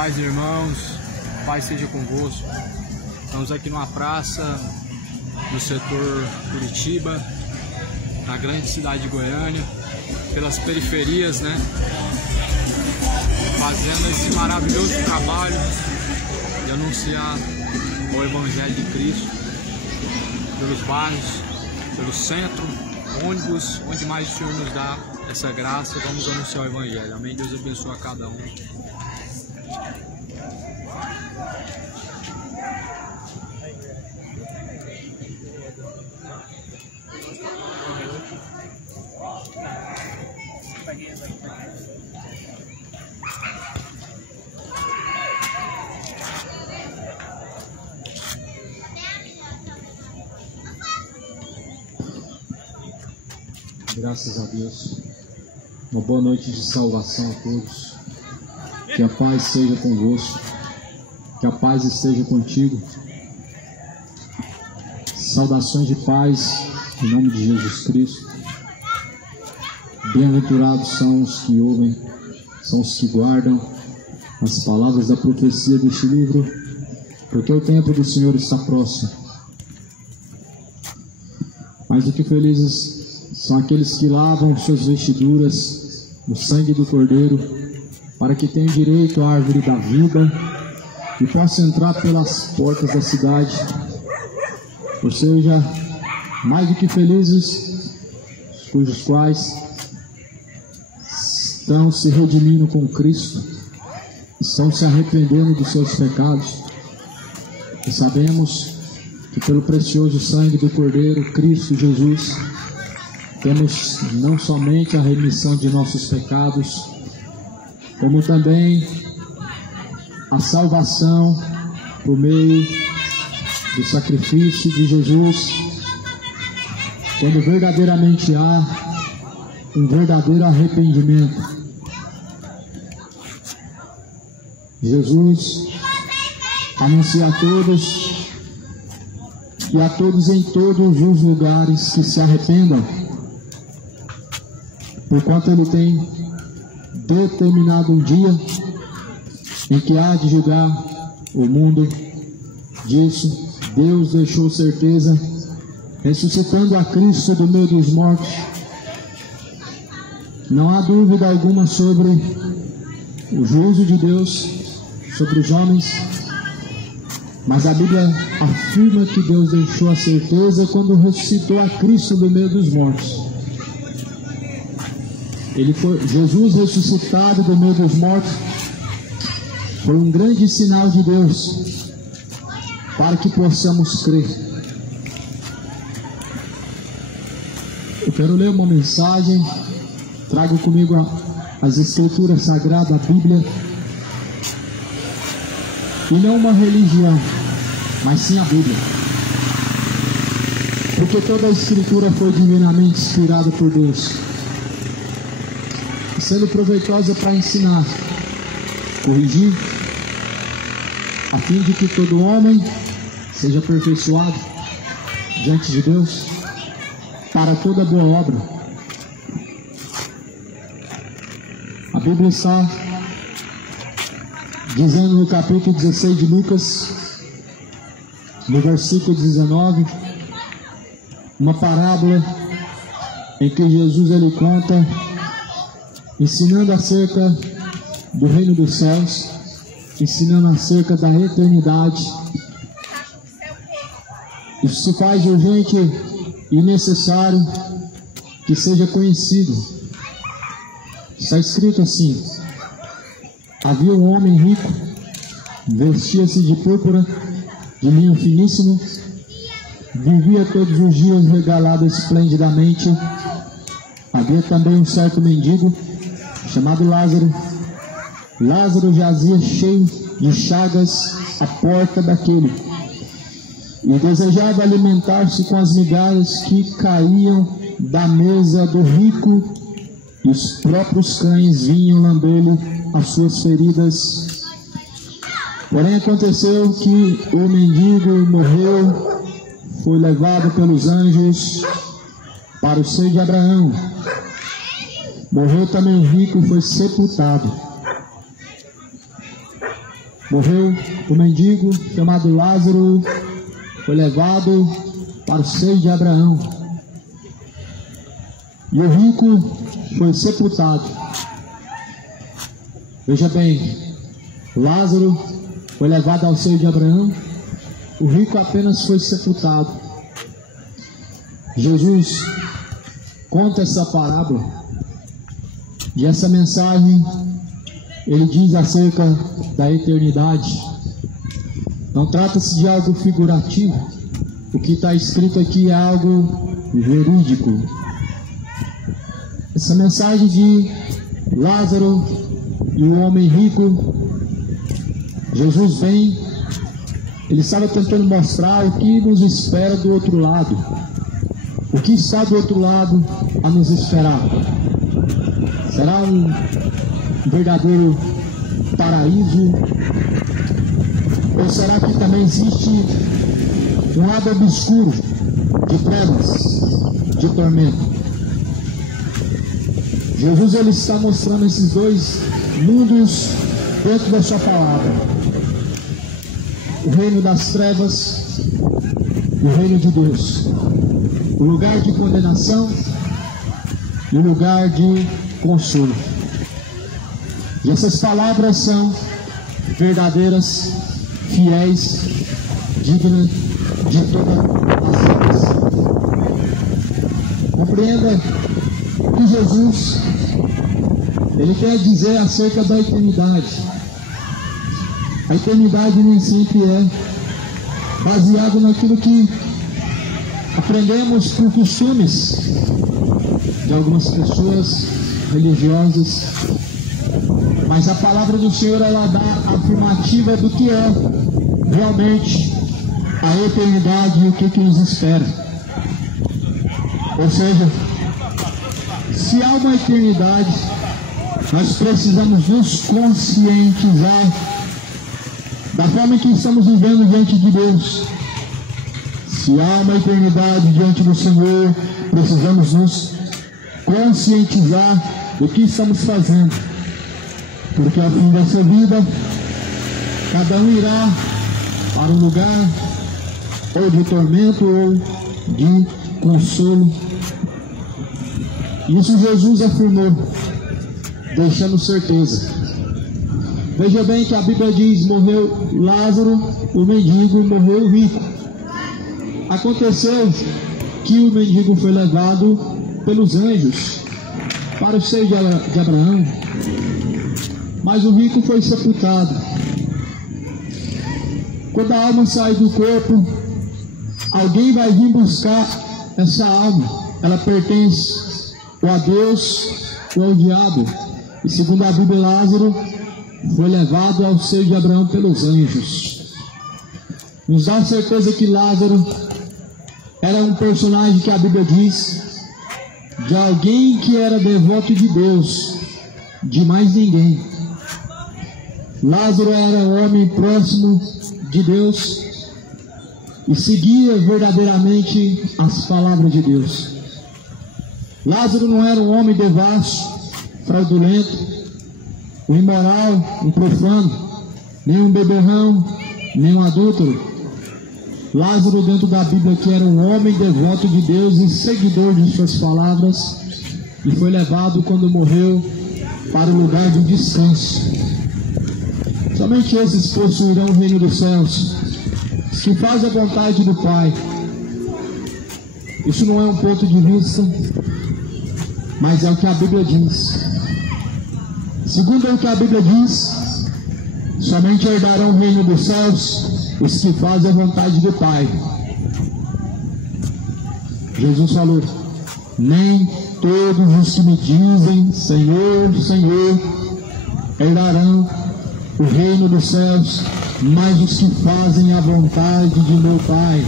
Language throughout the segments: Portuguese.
Paz, irmãos, paz seja convosco. Estamos aqui numa praça do setor Curitiba, na grande cidade de Goiânia, pelas periferias, né? Fazendo esse maravilhoso trabalho de anunciar o Evangelho de Cristo pelos bairros, pelo centro, ônibus, onde mais o Senhor nos dá essa graça, vamos anunciar o Evangelho. Amém? Deus abençoe a cada um. Graças a Deus. Uma boa noite de salvação a todos. Que a paz seja convosco. Que a paz esteja contigo. Saudações de paz em nome de Jesus Cristo. Bem-aventurados são os que ouvem, são os que guardam as palavras da profecia deste livro, porque o tempo do Senhor está próximo. Mais do que felizes são aqueles que lavam suas vestiduras no sangue do Cordeiro, para que tenham direito à árvore da vida e possam entrar pelas portas da cidade. Ou seja, mais do que felizes, cujos quais estão se redimindo com Cristo, estão se arrependendo dos seus pecados, e sabemos que pelo precioso sangue do Cordeiro, Cristo Jesus, temos não somente a remissão de nossos pecados, como também a salvação por meio do sacrifício de Jesus, quando verdadeiramente há um verdadeiro arrependimento. Jesus anuncia a todos e a todos em todos os lugares que se arrependam, porquanto Ele tem determinado um dia em que há de julgar o mundo. Disso Deus deixou certeza, ressuscitando a Cristo do meio dos mortos. Não há dúvida alguma sobre o juízo de Deus sobre os homens, mas a Bíblia afirma que Deus deixou a certeza quando ressuscitou a Cristo do meio dos mortos. Jesus ressuscitado do meio dos mortos foi um grande sinal de Deus para que possamos crer. Eu quero ler uma mensagem, trago comigo as Escrituras Sagradas, a Bíblia, e não uma religião, mas sim a Bíblia, porque toda a Escritura foi divinamente inspirada por Deus, sendo proveitosa para ensinar, corrigir, a fim de que todo homem seja aperfeiçoado diante de Deus para toda boa obra. A Bíblia está dizendo no capítulo 16 de Lucas, no versículo 19, uma parábola em que Jesus ele conta, ensinando acerca do reino dos céus, ensinando acerca da eternidade. Isso se faz urgente e necessário que seja conhecido. Está escrito assim: havia um homem rico, vestia-se de púrpura, de linho finíssimo, vivia todos os dias regalado esplendidamente. Havia também um certo mendigo, chamado Lázaro. Lázaro jazia cheio de chagas à porta daquele, e desejava alimentar-se com as migalhas que caíam da mesa do rico, e os próprios cães vinham lamber-lhe as suas feridas. Porém aconteceu que o mendigo morreu, foi levado pelos anjos para o seio de Abraão. Morreu também o rico e foi sepultado. morreu o mendigo chamado Lázaro, foi levado para o seio de Abraão. E o rico foi sepultado. Veja bem, Lázaro foi levado ao seio de Abraão, o rico apenas foi sepultado. Jesus conta essa parábola e essa mensagem ele diz acerca da eternidade. Não trata-se de algo figurativo, o que está escrito aqui é algo verídico. Essa mensagem de Lázaro e o homem rico, Jesus vem, ele estava tentando mostrar o que nos espera do outro lado, o que está do outro lado a nos esperar. Será um verdadeiro paraíso? Ou será que também existe um lado obscuro de trevas, de tormento? Jesus ele está mostrando esses dois mundos dentro da sua palavra: o reino das trevas e o reino de Deus, o lugar de condenação e o lugar de consolo. E essas palavras são verdadeiras, fiéis, dignas de toda aceitação. Compreenda que Jesus ele quer dizer acerca da eternidade. A eternidade nem sempre é baseada naquilo que aprendemos por costumes de algumas pessoas religiosas, mas a palavra do Senhor ela dá a afirmativa do que é realmente a eternidade e o que nos espera. Ou seja, se há uma eternidade, nós precisamos nos conscientizar da forma em que estamos vivendo diante de Deus. Se há uma eternidade diante do Senhor, precisamos nos conscientizar do que estamos fazendo, porque ao fim dessa vida, cada um irá para um lugar ou de tormento ou de consolo. Isso Jesus afirmou, deixando certeza. Veja bem que a Bíblia diz: morreu Lázaro, o mendigo, morreu o rico. Aconteceu que o mendigo foi levado pelos anjos para o seio de Abraão, mas o rico foi sepultado. Quando a alma sai do corpo, alguém vai vir buscar essa alma. Ela pertence ou a Deus ou ao diabo. E segundo a Bíblia, Lázaro foi levado ao seio de Abraão pelos anjos. Nos dá certeza que Lázaro era um personagem que a Bíblia diz de alguém que era devoto de Deus, de mais ninguém. Lázaro era um homem próximo de Deus e seguia verdadeiramente as palavras de Deus. Lázaro não era um homem devasso, fraudulento, um imoral, um profano, nem um beberrão, nem um adúltero. Lázaro, dentro da Bíblia, que era um homem devoto de Deus e seguidor de suas palavras, e foi levado quando morreu para o lugar de descanso. Somente esses possuirão o reino dos céus, os que fazem a vontade do Pai. Isso não é um ponto de vista, mas é o que a Bíblia diz. Segundo o que a Bíblia diz, somente herdarão o reino dos céus os que fazem a vontade do Pai. Jesus falou: nem todos os que me dizem Senhor, Senhor herdarão o reino dos céus, mas os que fazem a vontade de meu Pai.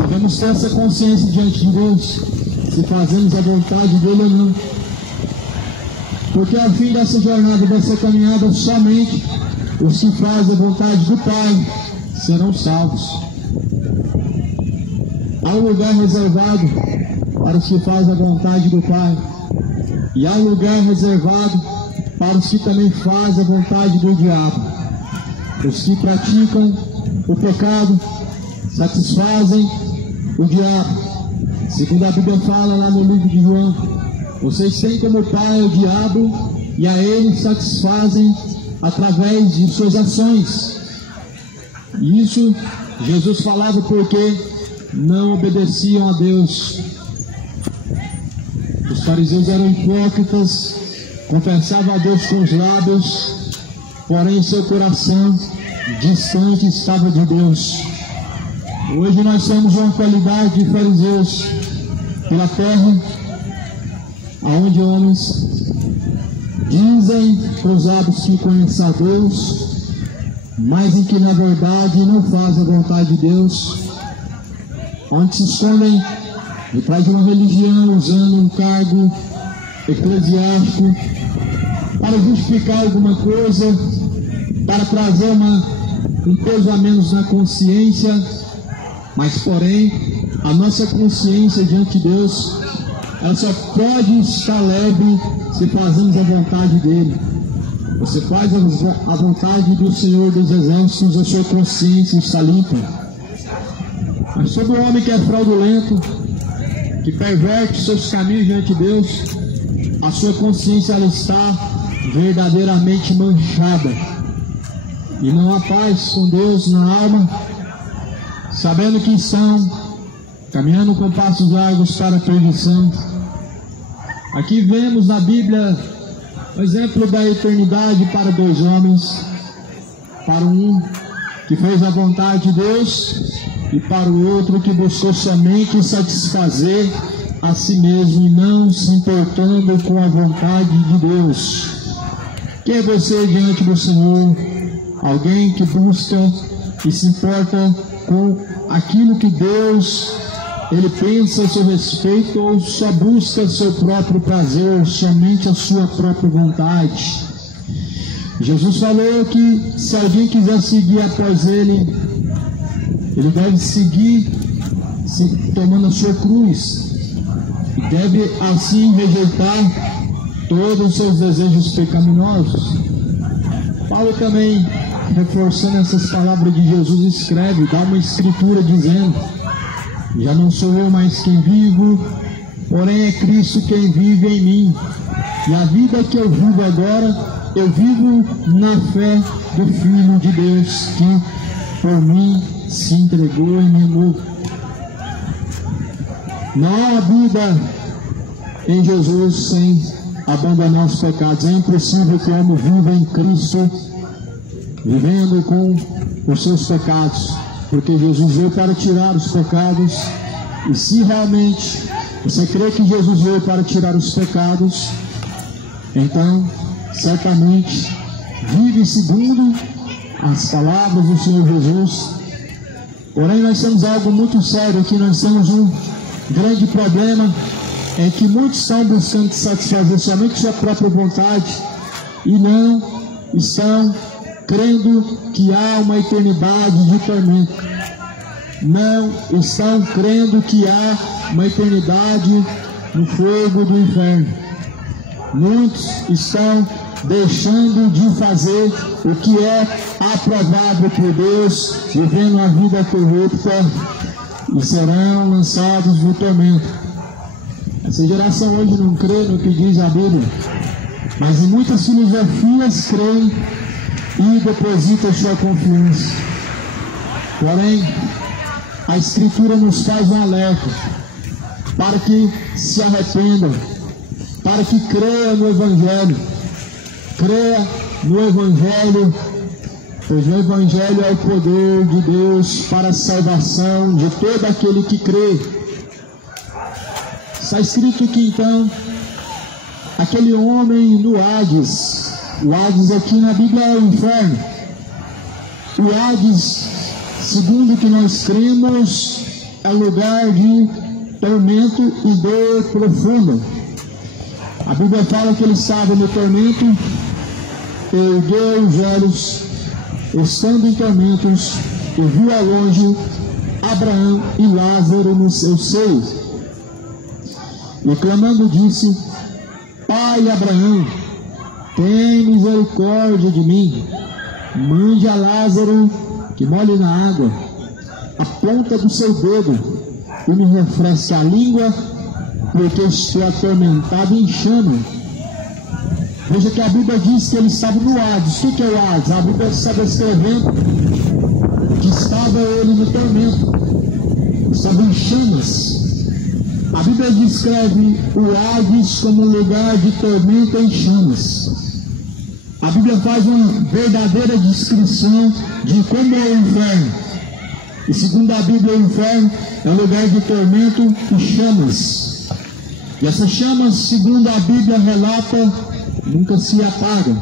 Devemos ter essa consciência diante de Deus, se fazemos a vontade dele ou não, porque ao fim dessa jornada, dessa caminhada, somente os que fazem a vontade do Pai serão salvos. Há um lugar reservado para os que fazem a vontade do Pai, e há um lugar reservado para os que também fazem a vontade do diabo. Os que praticam o pecado satisfazem o diabo. Segundo a Bíblia fala lá no livro de João, vocês têm como pai o diabo e a ele satisfazem através de suas ações. E isso Jesus falava porque não obedeciam a Deus. Os fariseus eram hipócritas, confessavam a Deus com os lábios, porém seu coração distante estava de Deus. Hoje nós somos uma qualidade de fariseus pela terra, onde homens dizem para os lábios que conhecem a Deus, mas em que na verdade não fazem a vontade de Deus, onde se escondem de trás de uma religião, usando um cargo eclesiástico para justificar alguma coisa, para trazer um peso a menos na consciência, mas porém a nossa consciência diante de Deus, ela só pode estar leve se fazemos a vontade dele. Você faz a vontade do Senhor dos Exércitos, a sua consciência está limpa. Mas todo homem que é fraudulento, que perverte seus caminhos diante de Deus, a sua consciência ela está verdadeiramente manchada. E não há paz com Deus na alma, sabendo que estão caminhando com passos largos para a perdição. Aqui vemos na Bíblia o exemplo da eternidade para dois homens, para um que fez a vontade de Deus e para o outro que buscou somente satisfazer a si mesmo e não se importando com a vontade de Deus. Quem é você diante do Senhor? Alguém que busca e se importa com aquilo que Deus ele pensa a seu respeito, ou só busca seu próprio prazer, somente a sua própria vontade? Jesus falou que se alguém quiser seguir após ele deve seguir tomando a sua cruz, e deve assim rejeitar todos os seus desejos pecaminosos. Paulo também, reforçando essas palavras de Jesus, escreve, dá uma escritura dizendo: já não sou eu mais quem vivo, porém é Cristo quem vive em mim. E a vida que eu vivo agora, eu vivo na fé do Filho de Deus, que por mim se entregou e me amou. Não há vida em Jesus sem abandonar os pecados. É impossível que o homem viva em Cristo vivendo com os seus pecados, porque Jesus veio para tirar os pecados. E se realmente você crê que Jesus veio para tirar os pecados, então certamente vive segundo as palavras do Senhor Jesus. Porém nós temos algo muito sério aqui, nós temos um grande problema, é que muitos estão buscando satisfazer somente sua própria vontade e não estão crendo que há uma eternidade de tormento. Não estão crendo que há uma eternidade no fogo do inferno. Muitos estão deixando de fazer o que é aprovado por Deus, vivendo a vida corrupta, e serão lançados no tormento. Essa geração hoje não crê no que diz a Bíblia, mas em muitas filosofias creem e depositam sua confiança. Porém, a Escritura nos faz um alerta para que se arrependam, para que creiam no Evangelho. Creia no Evangelho, pois o Evangelho é o poder de Deus para a salvação de todo aquele que crê. Está escrito que então, aquele homem no Hades, o Hades aqui na Bíblia é o inferno. O Hades, segundo o que nós cremos, é lugar de tormento e dor profunda. A Bíblia fala que ele estava no tormento, ergueu os olhos, estando em tormentos, e viu ao longe Abraão e Lázaro no seu seio. E clamando disse: Pai Abraão, tem misericórdia de mim. Mande a Lázaro que molhe na água a ponta do seu dedo e me refresque a língua, porque estou atormentado em chama. Veja que a Bíblia diz que ele estava no Hades. O que é o Hades? A Bíblia estava escrevendo que estava ele no tormento, estava em chamas. A Bíblia descreve o Hades como um lugar de tormento em chamas. A Bíblia faz uma verdadeira descrição de como é o inferno. E segundo a Bíblia, o inferno é um lugar de tormento e chamas. E essas chamas, segundo a Bíblia relata, nunca se apagam.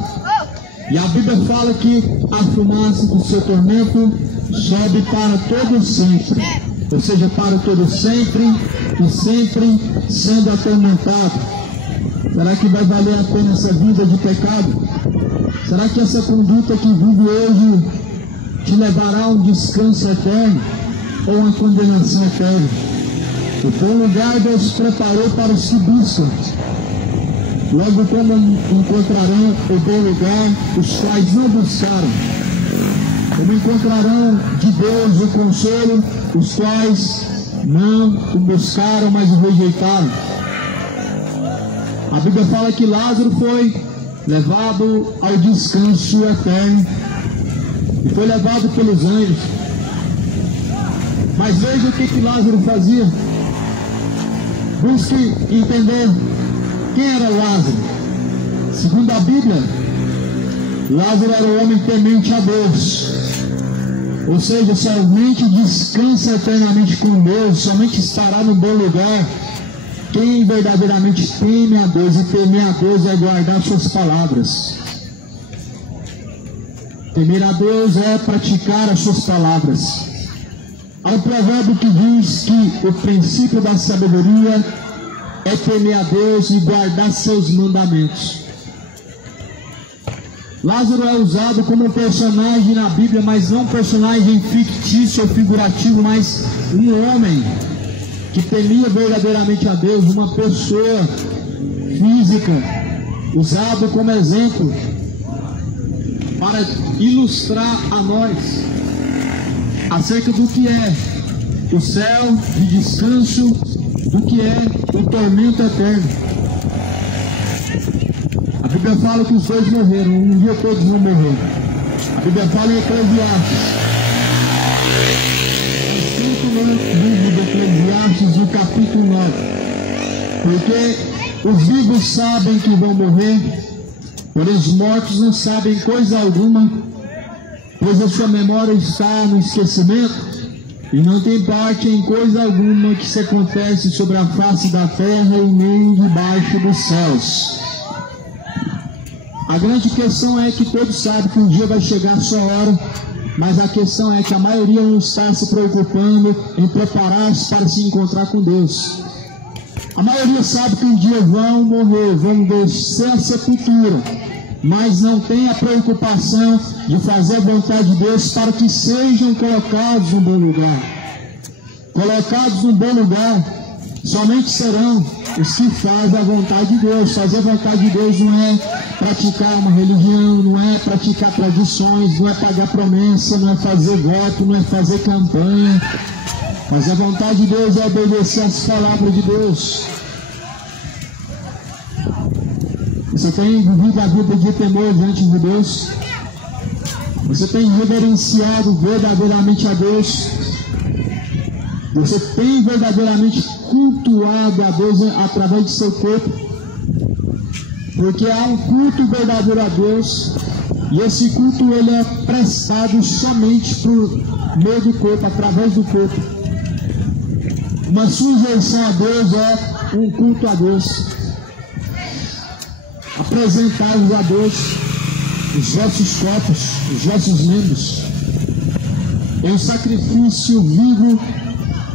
E a Bíblia fala que a fumaça do seu tormento sobe para todo sempre. Ou seja, para todo sempre e sempre sendo atormentado. Será que vai valer a pena essa vida de pecado? Será que essa conduta que vive hoje te levará a um descanso eterno ou uma condenação eterna? O bom lugar Deus preparou para os que buscam. Logo como encontrarão o bom lugar os quais não buscaram. Como encontrarão de Deus o consolo os quais não o buscaram, mas o rejeitaram. A Bíblia fala que Lázaro foi levado ao descanso eterno e foi levado pelos anjos. Mas veja o que Lázaro fazia. Busque entender quem era Lázaro. Segundo a Bíblia, Lázaro era um homem temente a Deus. Ou seja, somente descansa eternamente com Deus, somente estará no bom lugar quem verdadeiramente teme a Deus. E temer a Deus é guardar suas palavras. Temer a Deus é praticar as suas palavras. Há um provérbio que diz que o princípio da sabedoria é temer a Deus e guardar seus mandamentos. Lázaro é usado como um personagem na Bíblia, mas não um personagem fictício ou figurativo, mas um homem que temia verdadeiramente a Deus, uma pessoa física, usado como exemplo para ilustrar a nós acerca do que é o céu de descanso, do que é o tormento eterno. A Bíblia fala que os dois morreram, um dia todos vão morrer. A Bíblia fala em Eclesiastes, no livro de Eclesiastes, no capítulo 9, porque os vivos sabem que vão morrer, porém os mortos não sabem coisa alguma, pois a sua memória está no esquecimento e não tem parte em coisa alguma que se acontece sobre a face da terra e nem debaixo dos céus. A grande questão é que todos sabem que um dia vai chegar a sua hora, mas a questão é que a maioria não está se preocupando em preparar-se para se encontrar com Deus. A maioria sabe que um dia vão morrer, vão descer a sepultura, mas não tem a preocupação de fazer a vontade de Deus para que sejam colocados no bom lugar. Colocados no bom lugar somente serão os que fazem a vontade de Deus. Fazer a vontade de Deus não é praticar uma religião, não é praticar tradições, não é pagar promessa, não é fazer voto, não é fazer campanha. Fazer a vontade de Deus é obedecer às palavras de Deus. Você tem vivido a vida de temor diante de Deus? Você tem reverenciado verdadeiramente a Deus? Você tem verdadeiramente cultuado a Deus através de seu corpo? Porque há um culto verdadeiro a Deus, e esse culto ele é prestado somente por meio do corpo, através do corpo. Uma sujeição a Deus é um culto a Deus. Apresentar-vos a Deus os vossos corpos, os vossos membros, em um sacrifício vivo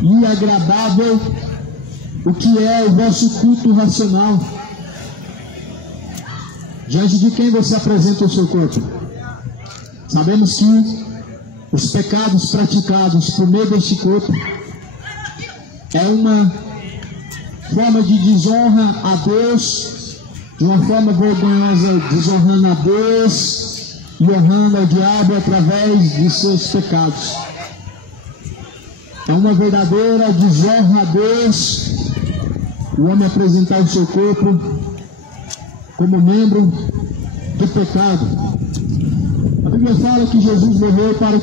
e agradável, o que é o vosso culto racional. Diante de quem você apresenta o seu corpo? Sabemos que os pecados praticados por meio deste corpo é uma forma de desonra a Deus de uma forma vergonhosa, desonrando a Deus e honrando ao diabo através de seus pecados. É uma verdadeira desonra a Deus o homem apresentar o seu corpo como membro do pecado. A Bíblia fala que Jesus veio para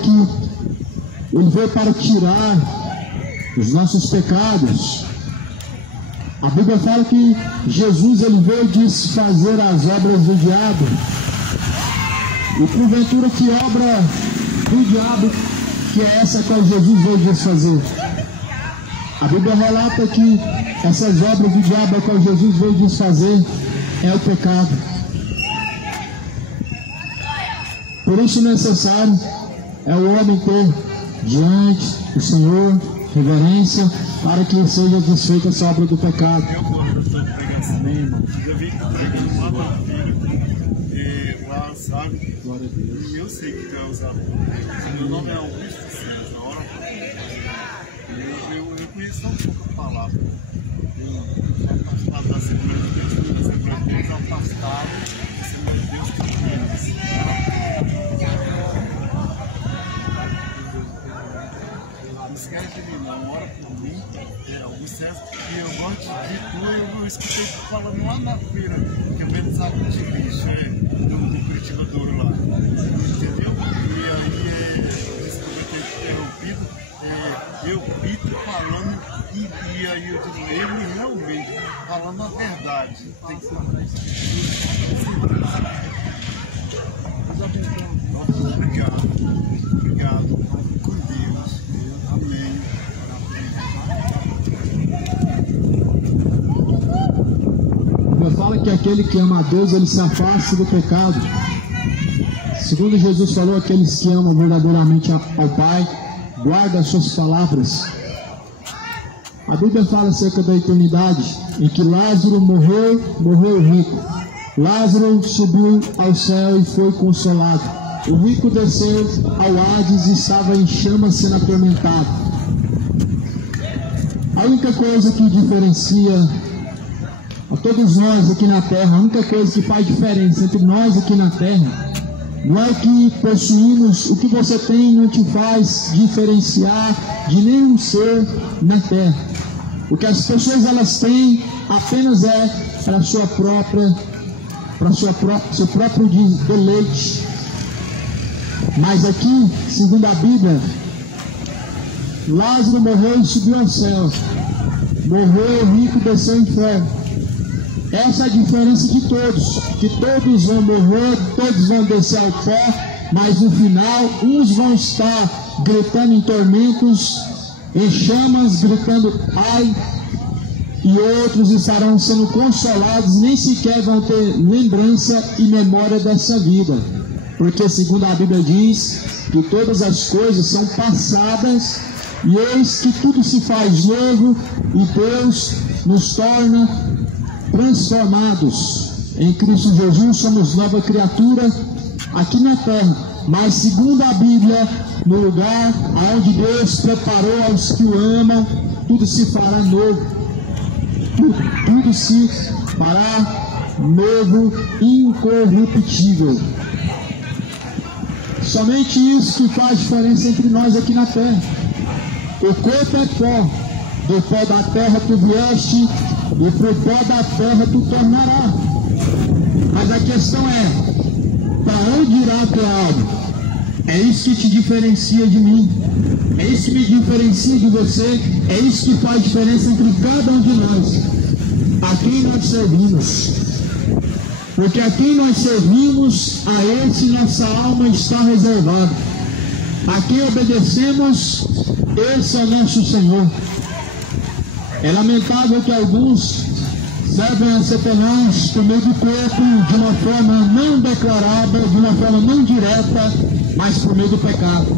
tirar os nossos pecados. A Bíblia fala que Jesus veio desfazer as obras do diabo. E porventura, que obra do diabo que é essa qual Jesus veio desfazer? A Bíblia relata que essas obras do diabo a qual Jesus veio desfazer é o pecado. Por isso necessário é o homem ter diante do Senhor reverência para que seja desfeita essa obra do pecado. Glória a Deus. Eu sei que vai usar. Meu nome é Augusto César. Eu conheço um pouco a palavra. Eu afastado da Assembleia de Deus, afastado da Assembleia de Deus por menos. Não esquece de mim, não. Ora por mim, Augusto César. E eu gosto de tu, eu escutei tu falando lá na feira, que eu vendo saco de bicho, do Curitiba Douro lá. Entendeu? E aí, desculpa ter interrompido, eu vi tu falando, e aí eu digo, ele realmente, falando a verdade, tem que falar isso. Obrigado, com Deus, amém. Fala que aquele que ama a Deus, ele se afasta do pecado. Segundo Jesus falou, aqueles que amam verdadeiramente ao Pai, guardam as suas palavras. A Bíblia fala acerca da eternidade, em que Lázaro morreu rico. Lázaro subiu ao céu e foi consolado. O rico desceu ao Hades e estava em chamas sendo atormentado. A única coisa que diferencia a todos nós aqui na terra, a única coisa que faz diferença entre nós aqui na terra, não é o que possuímos, o que você tem não te faz diferenciar de nenhum ser na terra. O que as pessoas elas têm apenas é para seu próprio deleite. Mas aqui, segundo a Bíblia, Lázaro morreu e subiu ao céu. Morreu, o rico desceu ao inferno. Essa é a diferença de todos, que todos vão morrer, todos vão descer ao pó, mas no final, uns vão estar gritando em tormentos, em chamas, gritando ai, e outros estarão sendo consolados, nem sequer vão ter lembrança e memória dessa vida, porque segundo a Bíblia diz, que todas as coisas são passadas, e eis que tudo se faz novo, e Deus nos torna transformados em Cristo Jesus. Somos nova criatura aqui na terra, mas segundo a Bíblia, no lugar onde Deus preparou aos que o amam, tudo se fará novo, tudo se fará novo, incorruptível. Somente isso que faz diferença entre nós aqui na terra. O corpo é pó, do pó da terra tu vieste, e para o pó da terra tu tornará. Mas a questão é, para onde irá a tua alma? É isso que te diferencia de mim, é isso que me diferencia de você, é isso que faz diferença entre cada um de nós, a quem nós servimos. Porque a quem nós servimos, a esse nossa alma está reservada. A quem obedecemos, esse é nosso Senhor. É lamentável que alguns servem a Satanás por meio do corpo de uma forma não declarada, de uma forma não direta, mas por meio do pecado.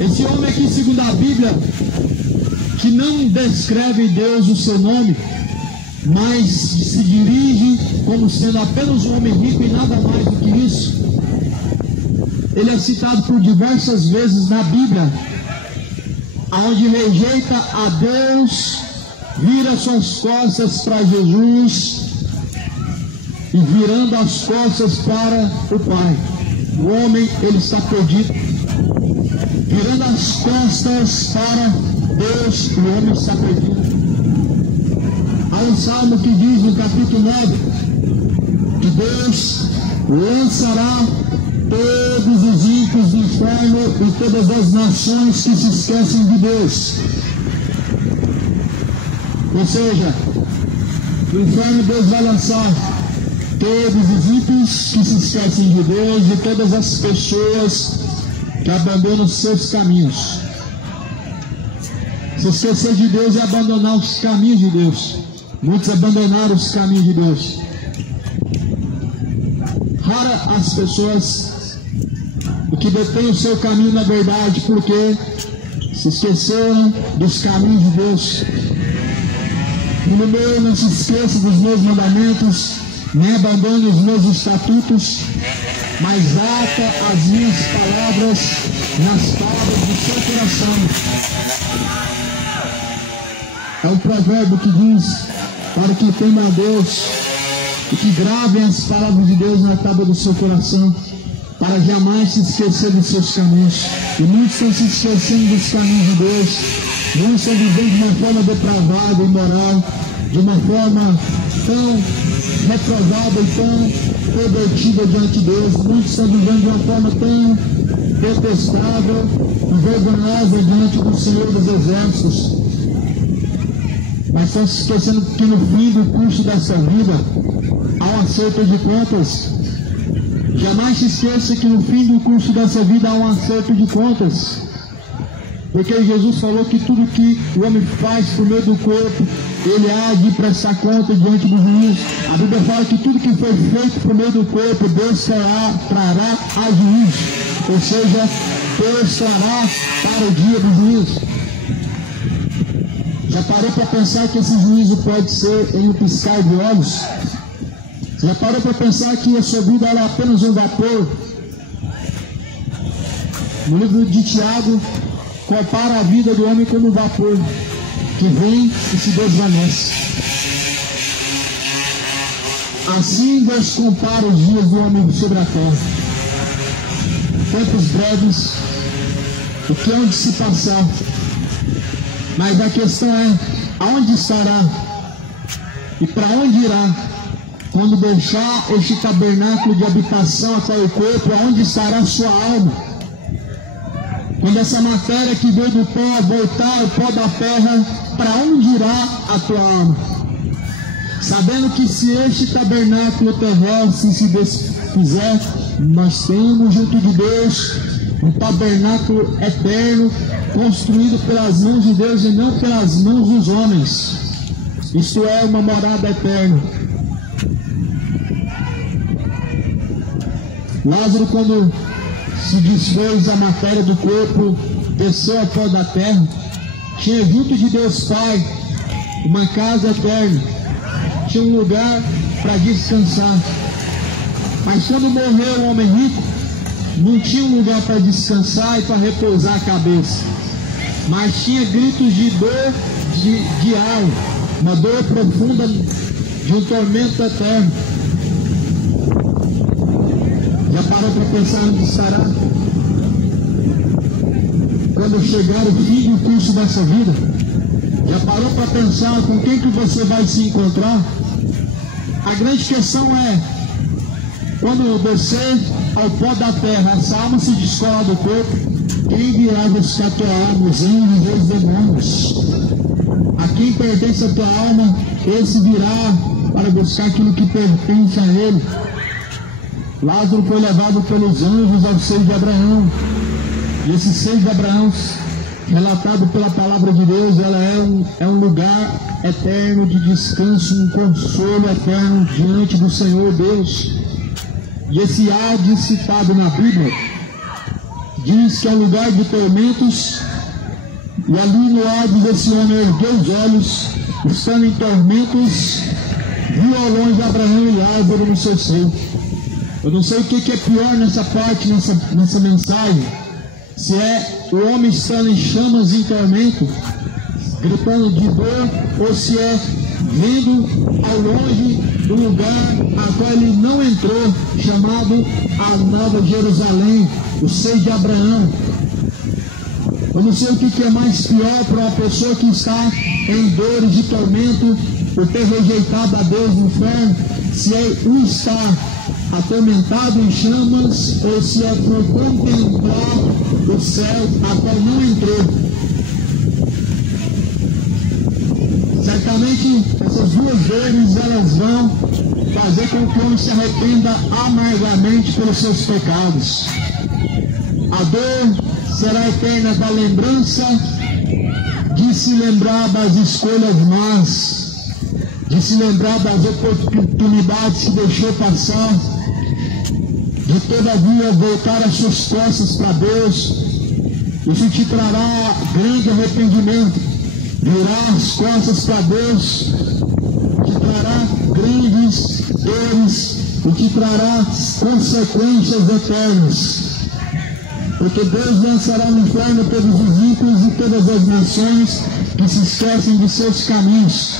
Esse homem aqui, segundo a Bíblia, que não descreve Deus o seu nome, mas se dirige como sendo apenas um homem rico e nada mais do que isso. Ele é citado por diversas vezes na Bíblia, onde rejeita a Deus, vira suas costas para Jesus, e virando as costas para o Pai. O homem, ele está perdido. Virando as costas para Deus, o homem está perdido. Há um salmo que diz no capítulo 9 que Deus lançará todos os ímpios do inferno e todas as nações que se esquecem de Deus. Ou seja, no inferno Deus vai lançar todos os ímpios que se esquecem de Deus e todas as pessoas que abandonam os seus caminhos. Se esquecer de Deus é abandonar os caminhos de Deus. Muitos abandonaram os caminhos de Deus. Rara as pessoas que detêm o seu caminho na verdade, porque se esqueceram dos caminhos de Deus. No meu, não se esqueça dos meus mandamentos, nem abandone os meus estatutos, mas ata as minhas palavras nas palavras do seu coração. É um provérbio que diz, para que temam a Deus e que gravem as palavras de Deus na tábua do seu coração, para jamais se esquecer dos seus caminhos. E muitos estão se esquecendo dos caminhos de Deus, muitos estão vivendo de uma forma depravada, imoral, de uma forma tão reprobada e tão pervertida diante de Deus. Muitos estão vivendo de uma forma tão detestável e vergonhosa diante do Senhor dos Exércitos. Mas estão se esquecendo que no fim do curso dessa vida há um acerto de contas. Jamais se esqueça que no fim do curso dessa vida há um acerto de contas. Porque Jesus falou que tudo que o homem faz por meio do corpo, ele há de prestar conta diante do juiz. A Bíblia fala que tudo que foi feito por meio do corpo, Deus trará a juízo. Ou seja, Deus trará para o dia do juízo. Já parou para pensar que esse juízo pode ser em um piscar de olhos? Já parou para pensar que a sua vida era apenas um vapor? No livro de Tiago, compara a vida do homem como um vapor que vem e se desvanece. Assim Deus compara os dias do homem sobre a terra. Tempos breves, o que hão de se passar. Mas a questão é, aonde estará e para onde irá? Quando deixar este tabernáculo de habitação até o corpo, aonde estará a sua alma? Quando essa matéria que veio do pó voltar ao pó da terra, para onde irá a tua alma? Sabendo que se este tabernáculo terrestre se desfizer, nós temos junto de Deus um tabernáculo eterno, construído pelas mãos de Deus e não pelas mãos dos homens. Isto é uma morada eterna. Lázaro, quando se desfez a matéria do corpo, desceu ao pó da terra, tinha junto de Deus Pai uma casa eterna, tinha um lugar para descansar. Mas quando morreu o homem rico, não tinha um lugar para descansar e para repousar a cabeça, mas tinha gritos de dor de alma, uma dor profunda de um tormento eterno. Já parou para pensar onde estará? Quando chegar o fim do curso dessa vida, já parou para pensar com quem que você vai se encontrar? A grande questão é, quando descer ao pó da terra, essa alma se descola do corpo, quem virá buscar a tua alma? Os anjos e os demônios. A quem pertence a tua alma, esse virá para buscar aquilo que pertence a ele. Lázaro foi levado pelos anjos ao seio de Abraão. E esse seio de Abraão, relatado pela palavra de Deus, ela é um lugar eterno de descanso, um consolo eterno diante do Senhor Deus. E esse Hades citado na Bíblia diz que é um lugar de tormentos. E ali no Hades esse homem ergueu os olhos, estando em tormentos, viu ao longe Abraão e Lázaro no seu seio. Eu não sei o que é pior nessa parte, nessa mensagem. Se é o homem estando em chamas e em tormento, gritando de dor, ou se é vendo ao longe o lugar a qual ele não entrou, chamado a Nova Jerusalém, o seio de Abraão. Eu não sei o que é mais pior para uma pessoa que está em dores e tormento por ter rejeitado a Deus no inferno, se é o estar atormentado em chamas ou se é por contemplar o céu a qual não entrou. Certamente essas duas dores elas vão fazer com que o homem se arrependa amargamente pelos seus pecados. A dor será eterna da lembrança de se lembrar das escolhas más, de se lembrar das oportunidades que deixou passar, de todavia voltar as suas costas para Deus. Isso te trará grande arrependimento. Virar as costas para Deus te trará grandes dores e te trará consequências eternas. Porque Deus lançará no inferno todos os ímpios e todas as nações que se esquecem de seus caminhos.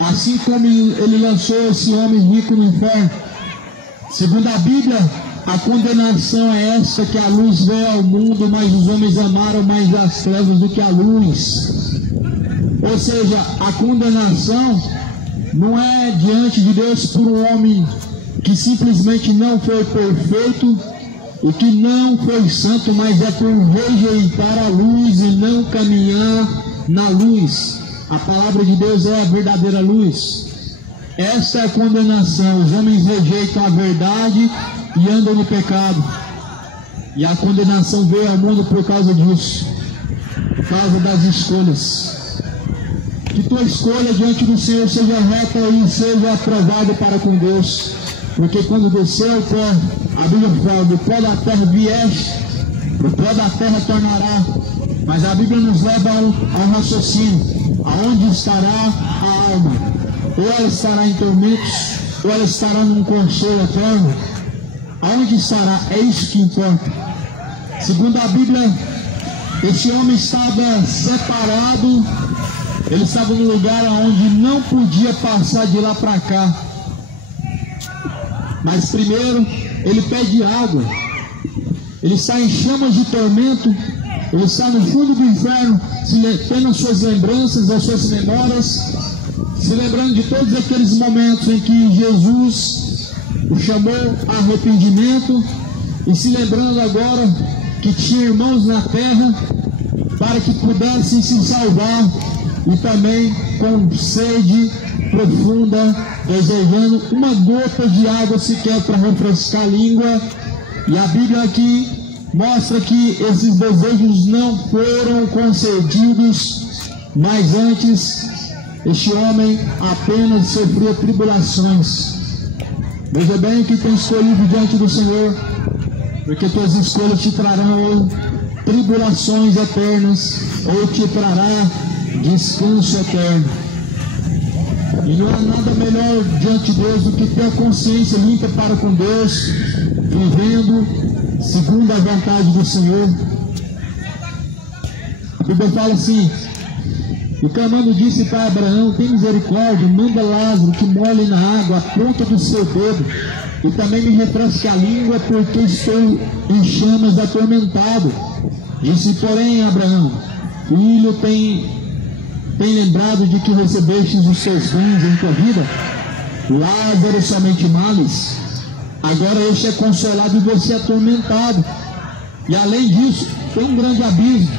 Assim como ele lançou esse homem rico no inferno. Segundo a Bíblia, a condenação é esta, que a luz veio ao mundo, mas os homens amaram mais as trevas do que a luz. Ou seja, a condenação não é diante de Deus por um homem que simplesmente não foi perfeito e que não foi santo, mas é por rejeitar a luz e não caminhar na luz. A palavra de Deus é a verdadeira luz. Esta é a condenação. Os homens rejeitam a verdade e andam no pecado. E a condenação veio ao mundo por causa disso, por causa das escolhas. Que tua escolha diante do Senhor seja reta e seja aprovada para com Deus. Porque quando descer ao pó, a Bíblia fala, do pó da terra vieste, do pó da terra tornará. Mas a Bíblia nos leva ao raciocínio. Aonde estará a alma? Ou ela estará em tormentos, ou ela estará num consolo eterno. Aonde estará? É isso que importa. Segundo a Bíblia, esse homem estava separado, ele estava num lugar onde não podia passar de lá para cá. Mas primeiro, ele pede água. Ele está em chamas de tormento, ele está no fundo do inferno, tendo as suas lembranças, as suas memórias, se lembrando de todos aqueles momentos em que Jesus o chamou a arrependimento e se lembrando agora que tinha irmãos na terra para que pudessem se salvar e também com sede profunda, desejando uma gota de água sequer para refrescar a língua. E a Bíblia aqui mostra que esses desejos não foram concedidos, mas antes este homem apenas sofria tribulações. Veja bem o que tem escolhido diante do Senhor, porque tuas escolhas te trarão ou tribulações eternas, ou te trará descanso eterno. E não há nada melhor diante de Deus do que ter a consciência limpa para com Deus, vivendo segundo a vontade do Senhor. A Bíblia fala assim: e clamando disse para Abraão, tem misericórdia, manda Lázaro que molhe na água a ponta do seu dedo, e também me refresque a língua, porque estou em chamas atormentado. Disse, porém, Abraão, filho, tem lembrado de que recebestes os seus bens em tua vida? Lázaro somente males. Agora este é consolado e você é atormentado. E além disso, tem um grande abismo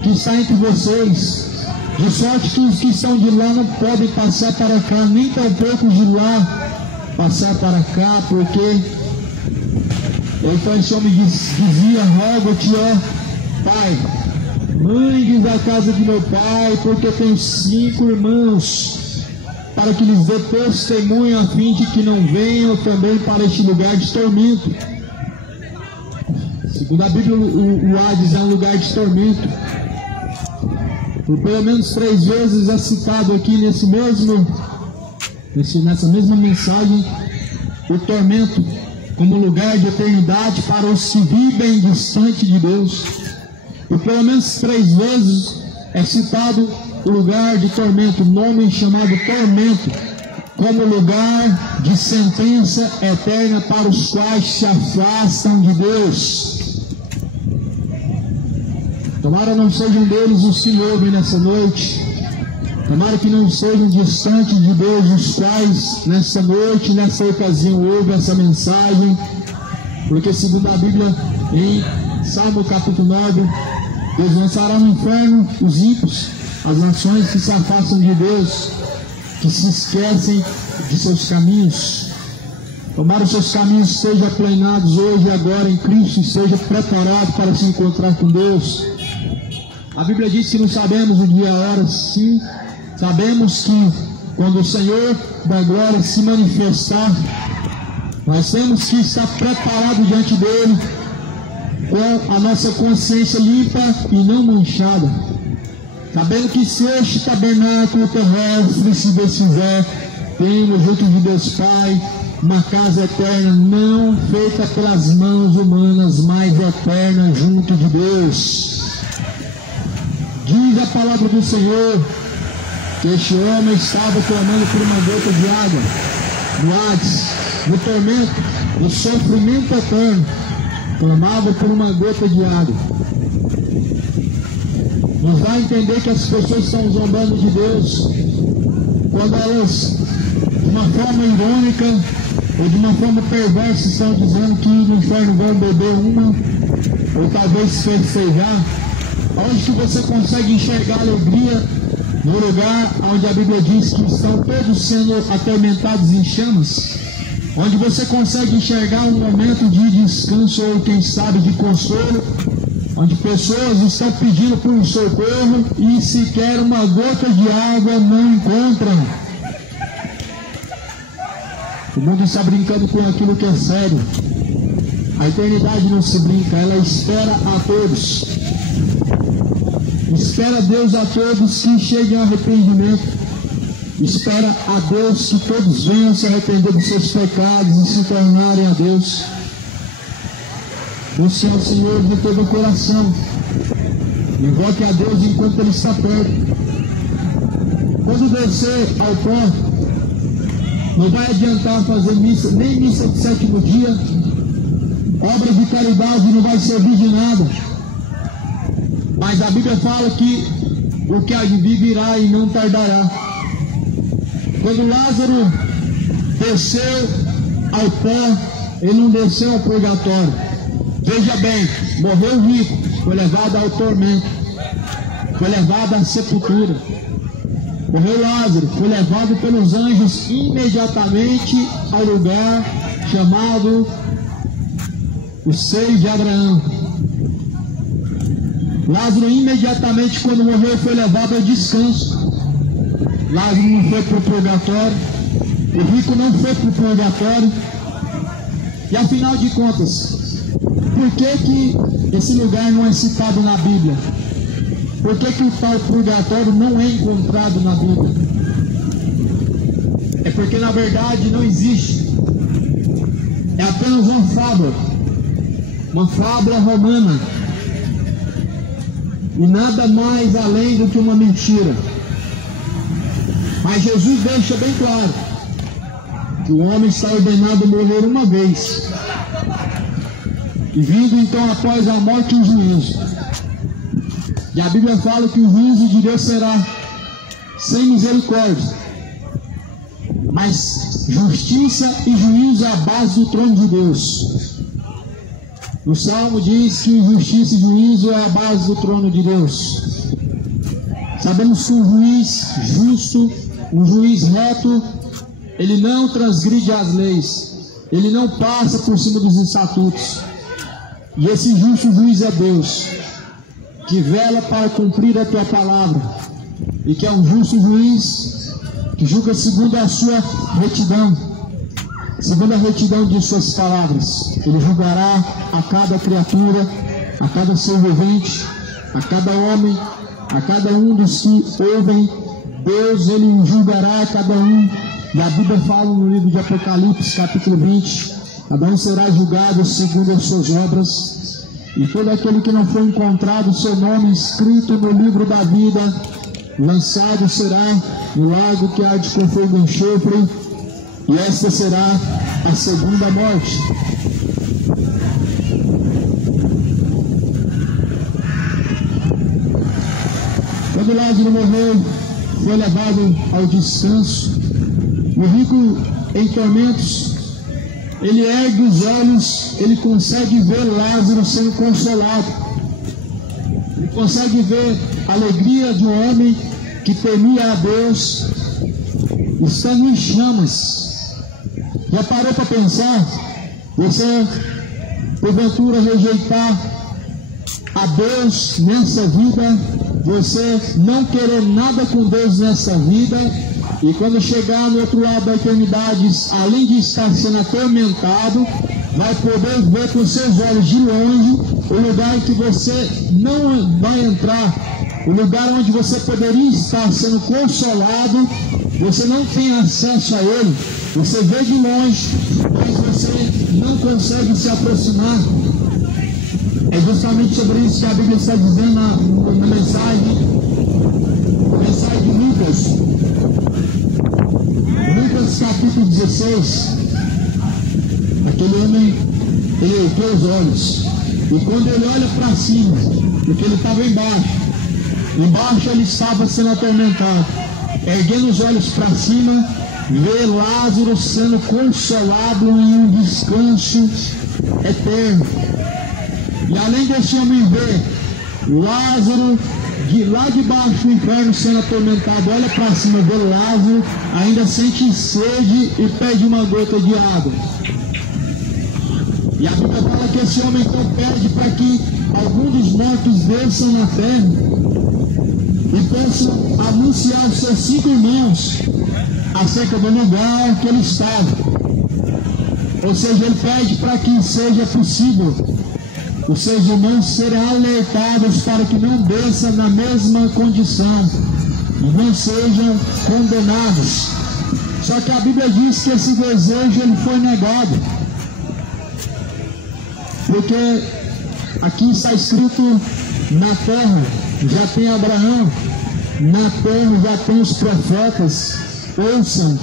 que está entre vocês, de sorte que os que estão de lá não podem passar para cá, nem tampouco de lá passar para cá, porque então esse homem dizia, rogo-te, ó Pai, mande da casa de meu pai, porque tenho 5 irmãos, para que lhes dê testemunho, a fim de que não venham também para este lugar de tormento. Segundo a Bíblia, o Hades é um lugar de tormento. Por pelo menos 3 vezes é citado aqui nessa mesma mensagem o tormento como lugar de eternidade para os que vivem distante de Deus. Por pelo menos 3 vezes é citado lugar de tormento, nome chamado tormento, como lugar de sentença eterna para os quais se afastam de Deus. Tomara não sejam deles os que ouvem nessa noite. Tomara que não sejam distantes de Deus os quais nessa noite, nessa ocasião, ouvem essa mensagem. Porque segundo a Bíblia, em Salmo capítulo 9, Deus lançará no inferno os ímpios, as nações que se afastam de Deus, que se esquecem de seus caminhos. Tomara os seus caminhos sejam aplainados hoje e agora em Cristo e seja preparado para se encontrar com Deus. A Bíblia diz que não sabemos o dia e a hora, sim. Sabemos que quando o Senhor da glória se manifestar, nós temos que estar preparados diante dele com a nossa consciência limpa e não manchada. Sabendo que se este tabernáculo terrestre se desfizer, temos junto de Deus Pai uma casa eterna, não feita pelas mãos humanas, mas eterna junto de Deus. Diz a palavra do Senhor que este homem estava clamando por uma gota de água, no Hades, no tormento, no sofrimento eterno, clamava por uma gota de água. Nos dá a entender que as pessoas estão zombando de Deus quando elas, de uma forma irônica ou de uma forma perversa, estão dizendo que no inferno vão beber uma ou talvez festejar. Onde que você consegue enxergar alegria no lugar onde a Bíblia diz que estão todos sendo atormentados em chamas? Onde você consegue enxergar um momento de descanso ou quem sabe de consolo, onde pessoas estão pedindo por um socorro e sequer uma gota de água não encontram. O mundo está brincando com aquilo que é sério. A eternidade não se brinca, ela espera a todos. Espera Deus a todos que cheguem ao arrependimento. Espera a Deus que todos venham se arrepender dos seus pecados e se tornarem a Deus. Busque ao Senhor de todo o coração. Invoque a Deus enquanto Ele está perto. Quando descer ao pó, não vai adiantar fazer missa, nem missa de sétimo dia. Obra de caridade não vai servir de nada. Mas a Bíblia fala que o que há de vir virá e não tardará. Quando Lázaro desceu ao pó, ele não desceu ao purgatório. Veja bem, morreu rico, foi levado ao tormento, foi levado à sepultura. Morreu Lázaro, foi levado pelos anjos imediatamente ao lugar chamado o seio de Abraão. Lázaro imediatamente quando morreu foi levado ao descanso. Lázaro não foi para o purgatório, o rico não foi para o purgatório. E afinal de contas, por que esse lugar não é citado na Bíblia? Por que o tal purgatório não é encontrado na Bíblia? É porque na verdade não existe. É apenas uma fábula romana. E nada mais além do que uma mentira. Mas Jesus deixa bem claro que o homem está ordenado a morrer uma vez, e vindo então após a morte o juízo. E a Bíblia fala que o juízo de Deus será sem misericórdia, mas justiça e juízo é a base do trono de Deus. O Salmo diz que justiça e juízo é a base do trono de Deus. Sabemos que um juiz justo, um juiz reto, ele não transgride as leis, ele não passa por cima dos estatutos. E esse justo juiz é Deus, que vela para cumprir a tua palavra, e que é um justo juiz que julga segundo a sua retidão, segundo a retidão de suas palavras. Ele julgará a cada criatura, a cada ser vivente, a cada homem, a cada um dos que ouvem. Deus, ele julgará a cada um. E a Bíblia fala no livro de Apocalipse, capítulo 20, cada um será julgado segundo as suas obras. E todo aquele que não foi encontrado o seu nome escrito no livro da vida lançado será no lago que arde com fogo e enxofre, e esta será a segunda morte. Quando Lázaro morreu, foi levado ao descanso. O rico em tormentos, ele ergue os olhos, ele consegue ver Lázaro sendo consolado. Ele consegue ver a alegria de um homem que temia a Deus, estando em chamas. Já parou para pensar? Você, porventura, rejeitar a Deus nessa vida, você não querer nada com Deus nessa vida, e quando chegar no outro lado da eternidade, além de estar sendo atormentado, vai poder ver com seus olhos de longe o lugar em que você não vai entrar, o lugar onde você poderia estar sendo consolado. Você não tem acesso a ele, você vê de longe, mas você não consegue se aproximar. É justamente sobre isso que a Bíblia está dizendo na mensagem de Lucas. Lucas capítulo 16. Aquele homem, ele ergueu os olhos, e quando ele olha para cima, porque ele estava embaixo ele estava sendo atormentado, erguendo os olhos para cima, vê Lázaro sendo consolado em um descanso eterno. E além desse homem ver Lázaro de lá de baixo do inferno sendo atormentado, olha para cima, vê Lázaro, ainda sente sede e pede uma gota de água. E a Bíblia fala que esse homem então pede para que algum dos mortos desçam na terra e possam anunciar aos seus 5 irmãos acerca do lugar que ele estava. Ou seja, ele pede para que seja possível os seus irmãos serem alertados para que não desçam na mesma condição e não sejam condenados. Só que a Bíblia diz que esse desejo ele foi negado, porque aqui está escrito: na terra já tem Abraão, na terra já tem os profetas, ouçam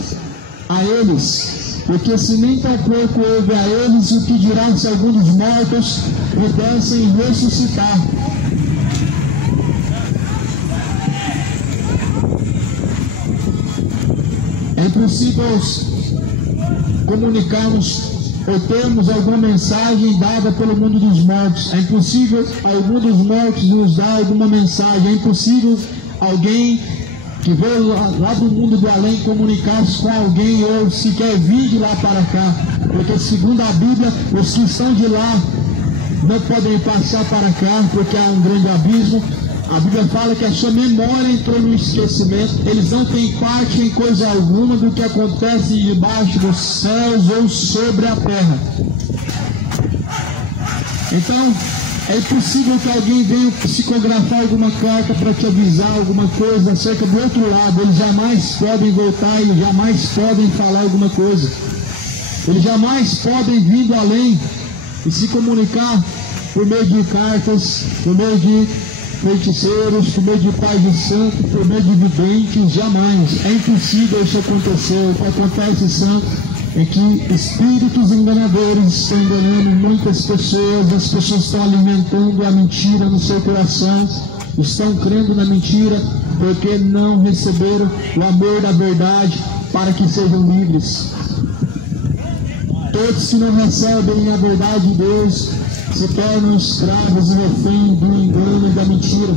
a eles. Porque se nem tampouco ouve a eles, o que dirá se algum dos mortos pudessem ressuscitar? É impossível comunicarmos ou termos alguma mensagem dada pelo mundo dos mortos. É impossível algum dos mortos nos dar alguma mensagem. É impossível alguém que veio lá do mundo do além comunicar-se com alguém ou sequer vir de lá para cá, porque segundo a Bíblia, os que estão de lá não podem passar para cá, porque há um grande abismo. A Bíblia fala que a sua memória entrou no esquecimento, eles não têm parte em coisa alguma do que acontece debaixo dos céus ou sobre a terra. Então, é impossível que alguém venha psicografar alguma carta para te avisar alguma coisa acerca do outro lado. Eles jamais podem voltar, eles jamais podem falar alguma coisa. Eles jamais podem vir do além e se comunicar por meio de cartas, por meio de feiticeiros, por meio de pais de santo, por meio de videntes, jamais. É impossível isso acontecer. O que acontece, santo, é que espíritos enganadores estão enganando muitas pessoas, as pessoas estão alimentando a mentira no seu coração, estão crendo na mentira porque não receberam o amor da verdade para que sejam livres. Todos que não recebem a verdade de Deus se tornam escravos e reféns do engano e da mentira.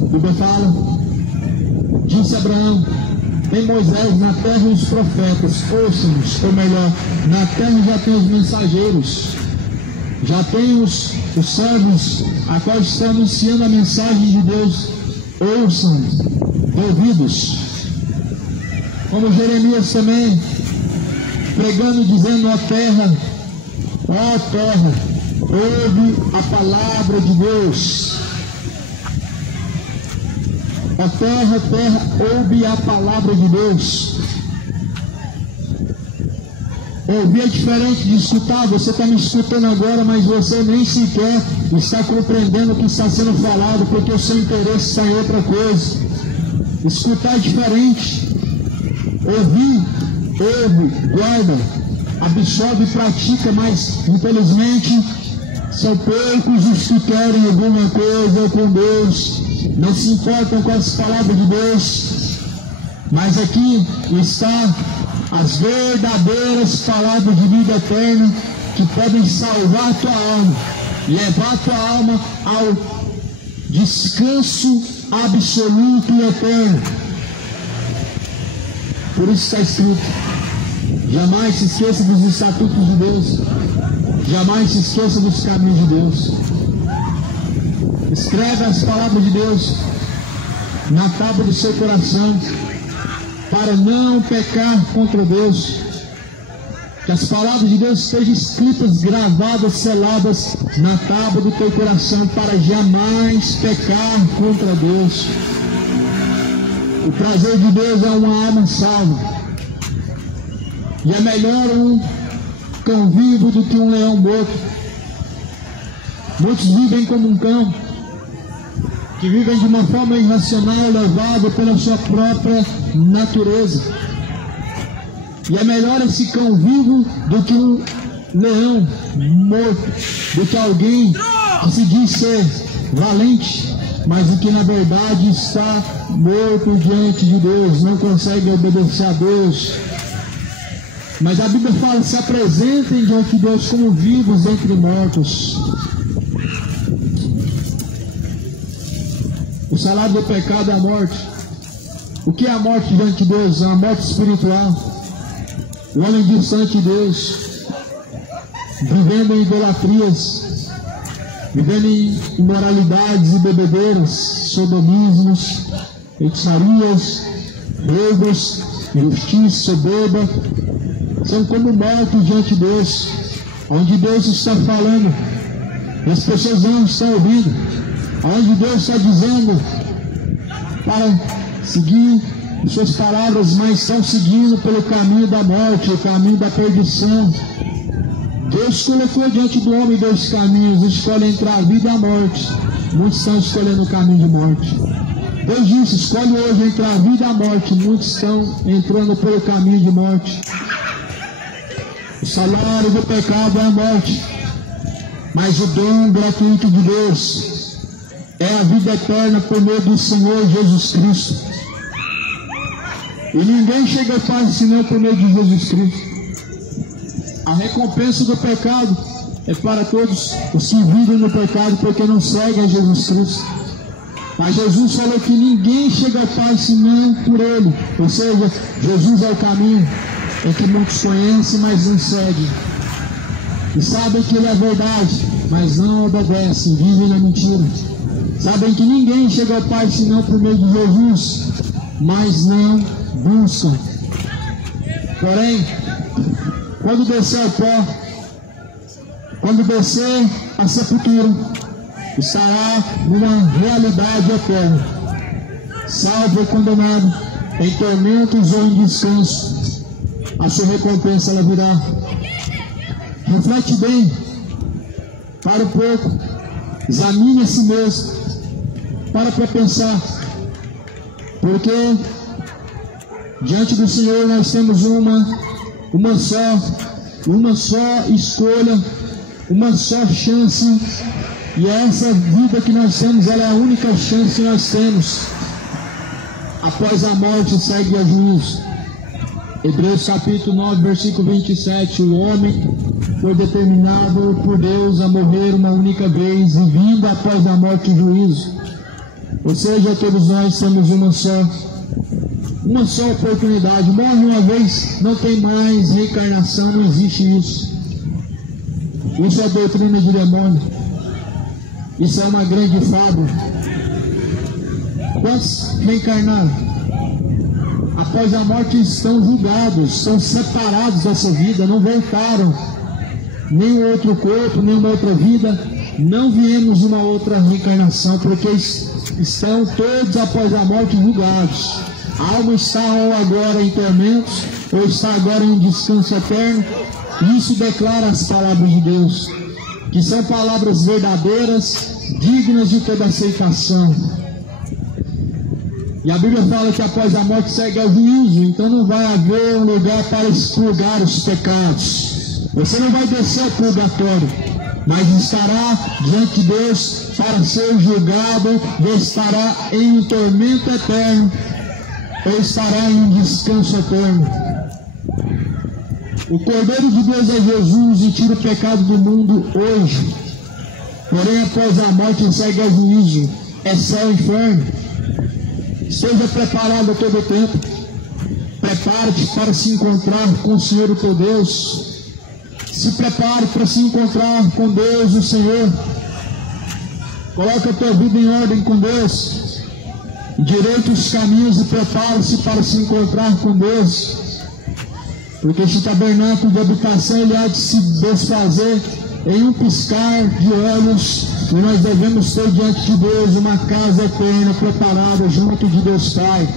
A Bíblia fala: disse Abraão, tem Moisés na terra e os profetas, ouçam-nos, ou melhor, na terra já tem os mensageiros, já tem os servos a qual estão anunciando a mensagem de Deus, ouçam, ouvidos. Como Jeremias também, pregando, dizendo: ó terra, ouve a palavra de Deus. Ó terra, ouve a palavra de Deus. Ouvir é diferente de escutar. Você está me escutando agora, mas você nem sequer está compreendendo o que está sendo falado, porque o seu interesse está em outra coisa. Escutar é diferente. Ouvir, ouve, guarda, absorve e pratica, mas infelizmente são poucos os que querem alguma coisa com Deus, não se importam com as palavras de Deus. Mas aqui está as verdadeiras palavras de vida eterna que podem salvar a tua alma, levar a tua alma ao descanso absoluto e eterno. Por isso está escrito: jamais se esqueça dos estatutos de Deus, jamais se esqueça dos caminhos de Deus. Escreve as palavras de Deus na tábua do seu coração, para não pecar contra Deus. Que as palavras de Deus sejam escritas, gravadas, seladas na tábua do teu coração, para jamais pecar contra Deus. O prazer de Deus é uma alma salva. E é melhor um cão vivo do que um leão morto. Muitos vivem como um cão, que vivem de uma forma irracional, levado pela sua própria natureza. E é melhor esse cão vivo do que um leão morto, do que alguém que se diz ser valente, mas que na verdade está morto diante de Deus, não consegue obedecer a Deus. Mas a Bíblia fala: se apresentem diante de Deus como vivos entre mortos. O salário do pecado é a morte. O que é a morte diante de Deus? É uma morte espiritual. O homem distante de Deus, vivendo em idolatrias, vivendo em imoralidades e bebedeiras, sodomismos, feitiçarias, roubos, injustiça, soberba, são como mortos diante de Deus, onde Deus está falando e as pessoas não estão ouvindo, onde Deus está dizendo para seguir suas palavras, mas estão seguindo pelo caminho da morte, o caminho da perdição. Deus colocou diante do homem dois caminhos: escolhe entre a vida e a morte. Muitos estão escolhendo o caminho de morte. Deus disse: escolhe hoje entre a vida e a morte. Muitos estão entrando pelo caminho de morte. O salário do pecado é a morte, mas o dom gratuito de Deus é a vida eterna por meio do Senhor Jesus Cristo. E ninguém chega ao Pai senão por meio de Jesus Cristo. A recompensa do pecado é para todos os que vivem no pecado, porque não seguem a Jesus Cristo. Mas Jesus falou que ninguém chega ao Pai senão por Ele. Ou seja, Jesus é o caminho, é que muitos conhecem, mas não seguem. E sabem que Ele é verdade, mas não obedecem, vivem na mentira. Sabem que ninguém chega ao Pai senão por meio de Jesus, mas não buscam. Porém, quando descer o pó, quando descer a sepultura, estará numa realidade eterna, salvo ou condenado, em tormentos ou em descanso. A sua recompensa ela virá. Reflete bem, para um pouco, examine a si mesmo, para pensar, porque diante do Senhor nós temos uma só escolha, uma só chance, e essa vida que nós temos, ela é a única chance que nós temos. Após a morte segue a juízo. Hebreus capítulo 9, versículo 27, o homem foi determinado por Deus a morrer uma única vez, e vindo após a morte o juízo. Ou seja, todos nós temos uma só oportunidade. Morre uma vez, não tem mais reencarnação, não existe isso. Isso é doutrina de demônio. Isso é uma grande fábula. Quantos reencarnaram? Após a morte estão julgados, estão separados dessa vida, não voltaram. Nem outro corpo, nem uma outra vida. Não viemos uma outra reencarnação, porque estão todos após a morte julgados. A alma está ou agora em tormentos, ou está agora em um descanso eterno. Isso declara as palavras de Deus, que que são palavras verdadeiras, dignas de toda aceitação. E a Bíblia fala que após a morte segue ao juízo, então não vai haver um lugar para expurgar os pecados. Você não vai descer ao purgatório, mas estará diante de Deus para ser julgado, ou estará em um tormento eterno, ou estará em um descanso eterno. O Cordeiro de Deus é Jesus e tira o pecado do mundo hoje. Porém, após a morte segue ao juízo, é céu e inferno. Esteja preparado a todo tempo. Prepare-te para se encontrar com o Senhor, o teu Deus. Se prepare para se encontrar com Deus, o Senhor. Coloque a tua vida em ordem com Deus. Direite os caminhos e prepare-se para se encontrar com Deus. Porque este tabernáculo de habitação ele há de se desfazer em um piscar de olhos, e nós devemos ter diante de Deus uma casa eterna preparada junto de Deus Pai.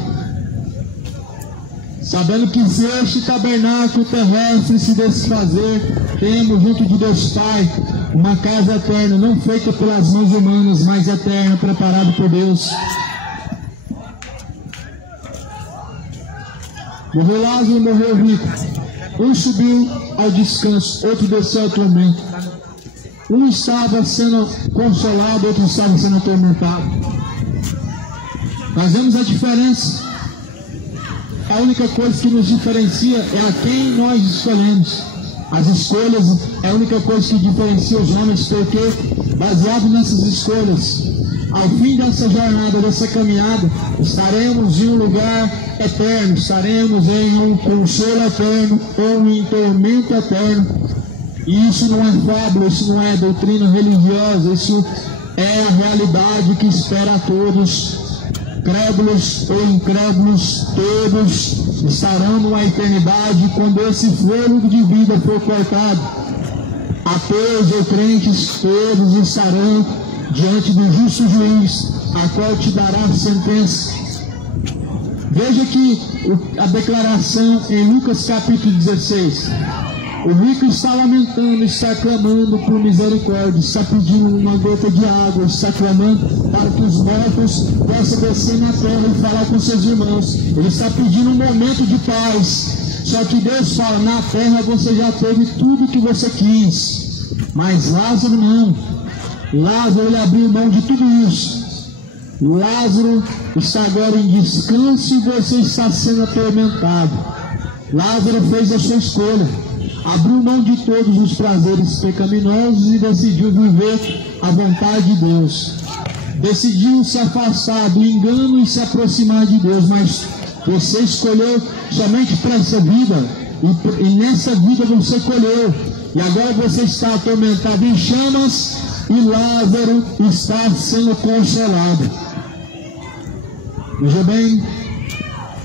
Sabendo que se este tabernáculo terrestre se desfazer, temos junto de Deus Pai uma casa eterna, não feita pelas mãos humanas, mas eterna, preparada por Deus. Morreu Lázaro, morreu rico. Um subiu ao descanso, outro desceu ao tormento. Um estava sendo consolado, outro estava sendo atormentado. Nós vemos a diferença. A única coisa que nos diferencia é a quem nós escolhemos. As escolhas é a única coisa que diferencia os homens, porque baseado nessas escolhas, ao fim dessa jornada, dessa caminhada, estaremos em um lugar eterno, estaremos em um consolo eterno ou em tormento eterno. E isso não é fábula, isso não é doutrina religiosa, isso é a realidade que espera a todos, crédulos ou incrédulos, todos estarão numa eternidade quando esse fôlego de vida for cortado. Ateus ou crentes, todos estarão diante do justo juiz, a qual te dará a sentença. Veja que a declaração em Lucas capítulo 16. O rico está lamentando, está clamando por misericórdia, está pedindo uma gota de água, está clamando para que os mortos possam descer na terra e falar com seus irmãos. Ele está pedindo um momento de paz. Só que Deus fala, na terra você já teve tudo que você quis. Mas Lázaro não. Lázaro, ele abriu mão de tudo isso. Lázaro está agora em descanso e você está sendo atormentado. Lázaro fez a sua escolha. Abriu mão de todos os prazeres pecaminosos e decidiu viver a vontade de Deus. Decidiu se afastar do engano e se aproximar de Deus. Mas você escolheu somente para essa vida. E nessa vida você colheu. E agora você está atormentado em chamas e Lázaro está sendo consolado. Veja bem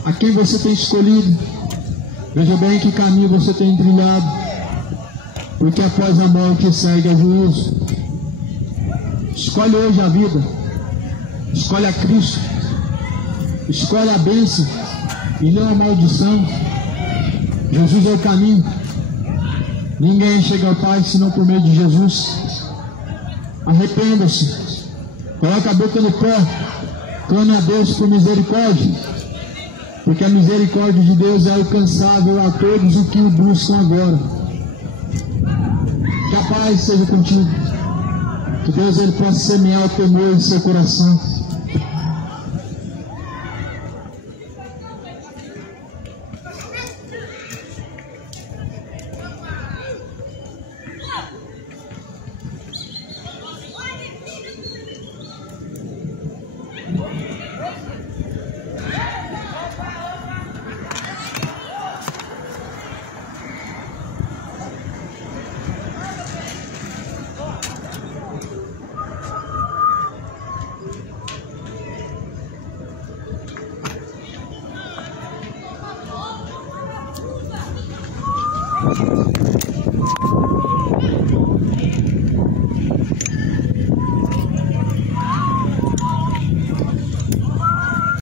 a quem você tem escolhido. Veja bem que caminho você tem trilhado, porque após a morte segue a juízo. Escolhe hoje a vida, escolhe a Cristo, escolhe a bênção e não a maldição. Jesus é o caminho. Ninguém chega ao Pai senão por meio de Jesus. Arrependa-se, coloque a boca no pó, clame a Deus por misericórdia. Porque a misericórdia de Deus é alcançável a todos os que o buscam agora. Que a paz seja contigo. Que Deus ele possa semear o temor em seu coração.